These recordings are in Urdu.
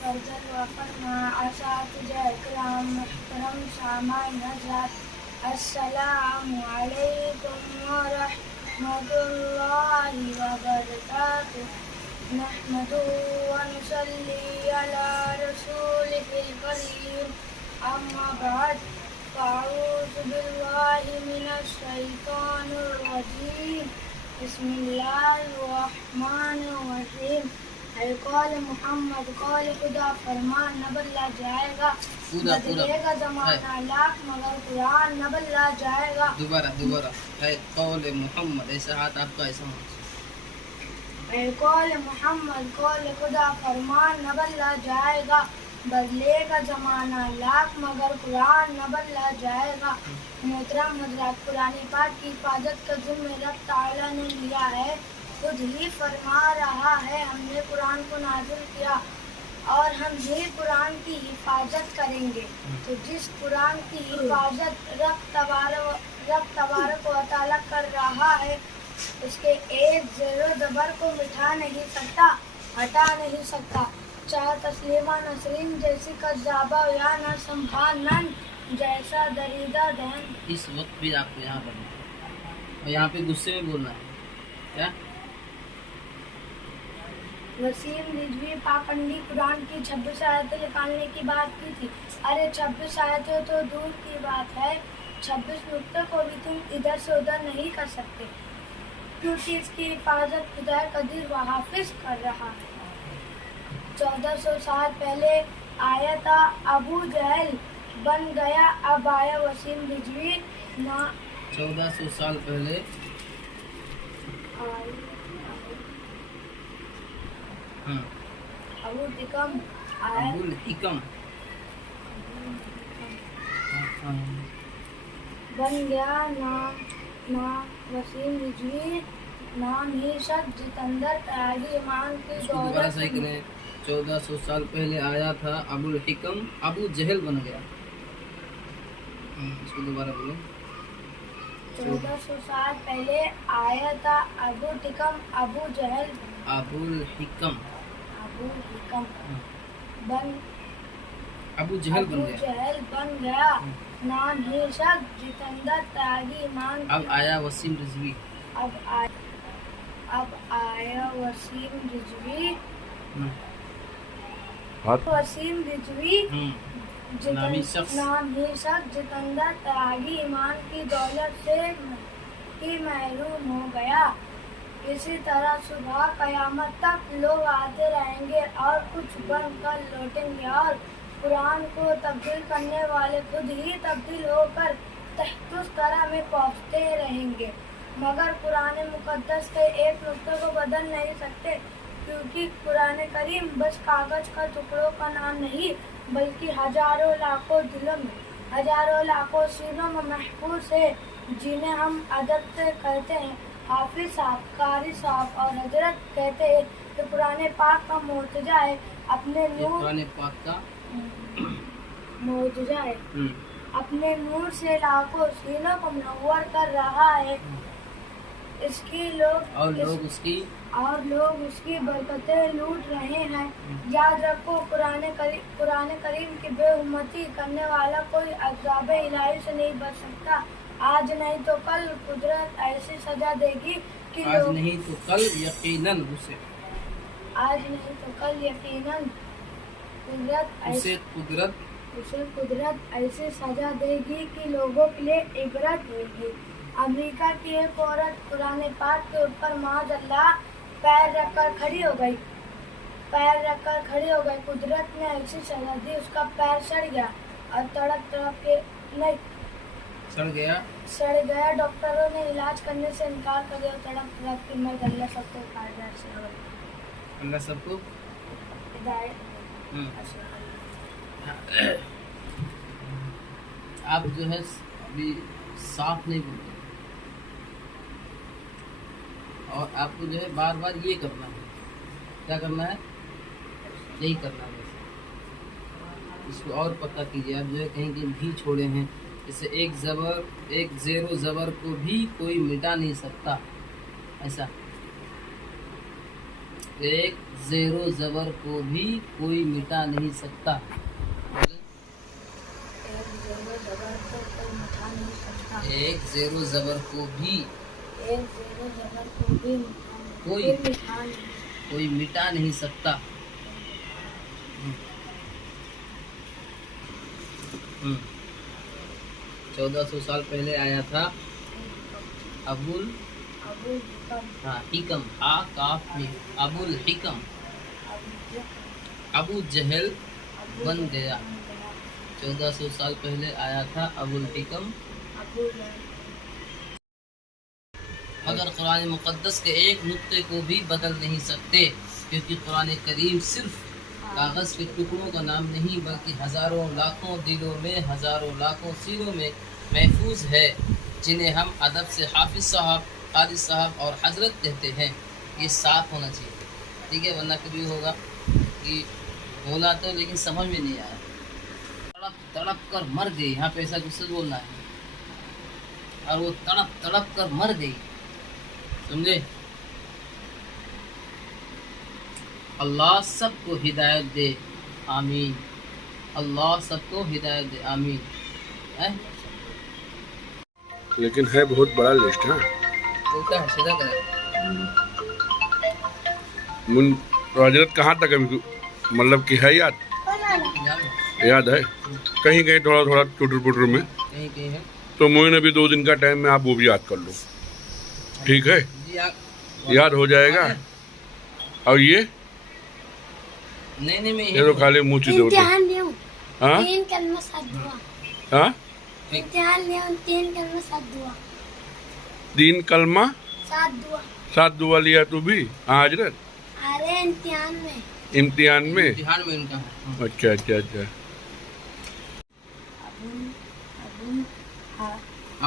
فرزل وفرما اساتذہ اکرام محترم سامعین حضرات السلام علیکم ورحمۃ اللہ وبرکاتہ نحمدہ ونصلی علی رسولہ الکریم اما بعد فاعوذ باللہ من الشیطان الرجیم بسم اللہ الرحمن الرحیم قول محمد قول خدا فرمان نہ بدلا جائے گا بدلے گا زمانہ لاکھ مگر قرآن نہ بدلا جائے گا دوبارہ ہے قول محمد ایسا ہاتھ آپ کا ایسا ہونا قول محمد قول خدا فرمان نہ بدلا جائے گا بدلے گا زمانہ لاکھ مگر قرآن نہ بدلا جائے گا محترم حضرات قرآن پاک کی حفاظت کا ذمہ رب تعالیٰ نے لیا ہے خود ہی فرما رہا ہے ہم نے قرآن کو نازل کیا اور ہم ہی قرآن کی حفاظت کریں گے تو جس قرآن کی حفاظت رب تبارک و تعالیٰ کر رہا ہے اس کے ایک زیر و زبر کو مٹھا نہیں سکتا ہٹا نہیں سکتا چاہے تسلیمہ نسرین جیسی کذابہ یا نہ سمبھانن جیسا دریدہ دہن اس وقت بھی آپ کو یہاں پر اور یہاں پہ غصے میں بولنا ہے کیا وسیم رضوی پاکنڈی قرآن کی 26 آیتیں نکالنے کی بات کی تھی ارے 26 آیتیں تو دور کی بات ہے 26 نقطے کو بھی تم ادھر سے ادھر نہیں کر سکتے کیونکہ اس کی حفاظت خدا قدیر و حافظ کر رہا ہے 1400 سال پہلے آیا تھا ابو جہل بن گیا اب آیا وسیم رضوی نہ 1400 سال پہلے ابو الحکم آیا ابو الحکم بن گیا نام وسیم رضوی نام ہی شخص جتندر تیاری ایمان کی اس کو دوبارہ دولت صحیح کریں 1400 سال پہلے آیا تھا ابو الحکم ابو جہل بن گیا اس کو دوبارہ بولیں 1400 سال پہلے آیا تھا ابو الحکم ابو جہل ابو الحکم بن ابو جہل بن گیا جہل بن گیا نام ہی شخص جتندر تیاری ایمان اب آیا وسیم رضوی اب آیا وسیم رضوی وسیم رضوی نامی شخص نام ہی شخص جتندر تیاری ایمان کی دولت سے ہی محروم ہو گیا اسی طرح صبح قیامت تک لوگ آتے رہیں گے اور کچھ بن کر لوٹیں گے اور قرآن کو تبدیل کرنے والے خود ہی تبدیل ہو کر تحت اس طرح میں پہنچتے رہیں گے مگر قرآن مقدس کے ایک نقطے کو بدل نہیں سکتے کیونکہ قرآن کریم بس کاغذ کا ٹکڑوں کا نام نہیں بلکہ ہزاروں لاکھوں دلوں میں ہزاروں لاکھوں سینوں میں محفوظ ہے جنہیں ہم ادب سے کہتے ہیں حافظ صاحب قاری صاحب اور حضرت کہتے ہیں کہ قرآن پاک کا معجزہ ہے اپنے نور قرآن پاک کا معجزہ ہے اپنے نور سے لاکھوں سینوں کو منور کر رہا ہے اس کی لوگ اس کی برکتیں لوٹ رہے ہیں یاد رکھو قرآن کریم کی بے حرمتی کرنے والا کوئی عذاب الہی سے نہیں بچ سکتا آج نہیں تو کل قدرت ایسی سزا دے گی کہ آج نہیں تو کل یقیناً قدرت ایسی سزا دے گی کہ لوگوں کے لیے عبرت ہوگی امریکہ کی ایک عورت قرآن پاک کے اوپر معاذ اللہ پیر رکھ کر کھڑی ہو گئی قدرت نے ایسی سزا دی اس کا پیر سڑ گیا اور تڑپ کے نہیں سڑ گیا ڈاکٹروں نے علاج کرنے سے انکار کر دیا تڑپ کے مر گیا اللہ سب کو اللہ سب کو ہدایت آپ جو ہے ابھی صاف نہیں بولتے اور آپ کو جو ہے بار بار یہ کرنا ہے کیا کرنا ہے یہی کرنا ہے اس کو اور پتہ کیجیے آپ جو ہے کہیں کہیں بھی چھوڑے ہیں اسے ایک زیر و زبر کو بھی کوئی مٹا نہیں سکتا ایسا ایک زیر و زبر کو بھی کوئی مٹا نہیں سکتا. ایک زیر و زبر کو کوئی مٹا نہیں سکتا. ایک زیر و زبر کو بھی ایک زیر و زبر کو بھی کوئی مٹا نہیں سکتا. 1400 سال پہلے آیا تھا حکم ابو الحکم. ابو جہل بن گیا. 1400 سال پہلے آیا تھا ابو الحکم. مگر قرآن مقدس کے ایک نقطے کو بھی بدل نہیں سکتے، کیونکہ قرآن کریم صرف کاغذ کے ٹکڑوں کا نام نہیں بلکہ ہزاروں لاکھوں دلوں میں، ہزاروں لاکھوں سینوں میں محفوظ ہے، جنہیں ہم ادب سے حافظ صاحب، قاری صاحب اور حضرت کہتے ہیں. یہ صاف ہونا چاہیے، ٹھیک ہے، ورنہ کبھی ہوگا کہ بولا تو لیکن سمجھ میں نہیں آیا. تڑپ تڑپ کر مر گئی، یہاں پہ ایسا غصے سے بولنا ہے، اور وہ تڑپ تڑپ کر مر گئی. سمجھے؟ اللہ سب کو ہدایت دے، آمین. اللہ سب کو ہدایت دے، آمین. لیکن ہے بہت بڑا لسٹ. ہاں بولتا ہے سیدھا کرے. حضرت کہاں تک ابھی مطلب کہ ہے یاد ہے؟ کہیں کہیں تھوڑا تھوڑا ٹوٹر پوٹر میں کہیں کہیں ہے. تو موین ابھی 2 دن کا ٹائم میں آپ وہ بھی یاد کر لو، ٹھیک ہے؟ جی آپ یاد ہو جائے گا. اور یہ نہیں میں یہ تو خالی منہ چیزیں ہوتے. ہاں 3 کلمہ 7 دعا. ہاں امتحان لیا 3 کلمہ 7 دعا. 3 کلمہ 7 دعا. 7 دعا لیا تو بھی. ہاں حضرت ارے امتحان میں امتحان میں. امتحان میں ان کا ہے. اچھا اچھا اچھا.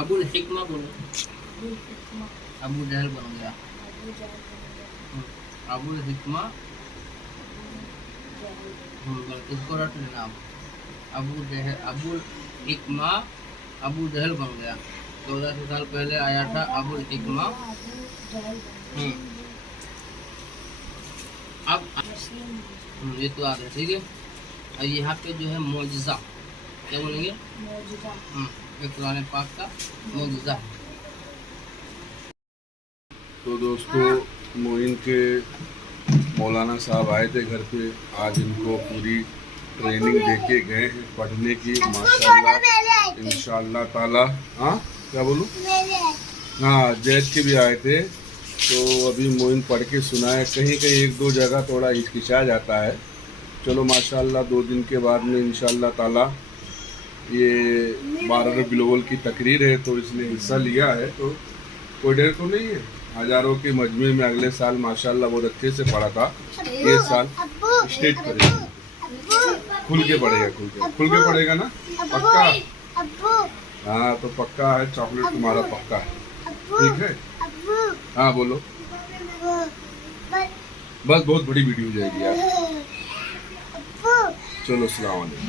ابو الحکمہ بولو. ابو جہل بن گیا. ابو الحکمہ اس کو رٹ لینا. ابو الحکمہ ابو جہل بن گیا. 1400 سال پہلے آیا تھا ابو الحکمہ. اب یہ تو آ گیا، ٹھیک ہے. اور یہاں پہ جو ہے معجزہ کیا بولیں گے؟ قرآن پاک کا معجزہ ہے. تو دوستو معین کے مولانا صاحب آئے تھے گھر پہ. آج ان کو پوری ٹریننگ دے کے گئے ہیں پڑھنے کی، ماشاءاللہ انشاءاللہ تعالی. ہاں کیا بولوں؟ ہاں جید کے بھی آئے تھے. تو ابھی معین پڑھ کے سنائے. کہیں کہیں 1-2 جگہ تھوڑا ہچکچا جاتا ہے. چلو ماشاءاللہ 2 دن کے بعد میں انشاءاللہ تعالی یہ 12 ربیع الاول کی تقریر ہے تو اس نے حصہ لیا ہے. تو کوئی ڈر تو نہیں ہے. ہزاروں کے مجمع میں اگلے سال ماشاءاللہ بہت اچھے سے پڑھا تھا. یہ سال اسٹیج پڑے گا، کھل کے پڑے گا. کھل کے پڑے گا نا پکا؟ ہاں تو پکا ہے. چاکلیٹ تمہارا پکا ہے، ٹھیک ہے؟ ہاں بولو. بس بہت بڑی ویڈیو ہو جائے گی یار. چلو السلام علیکم.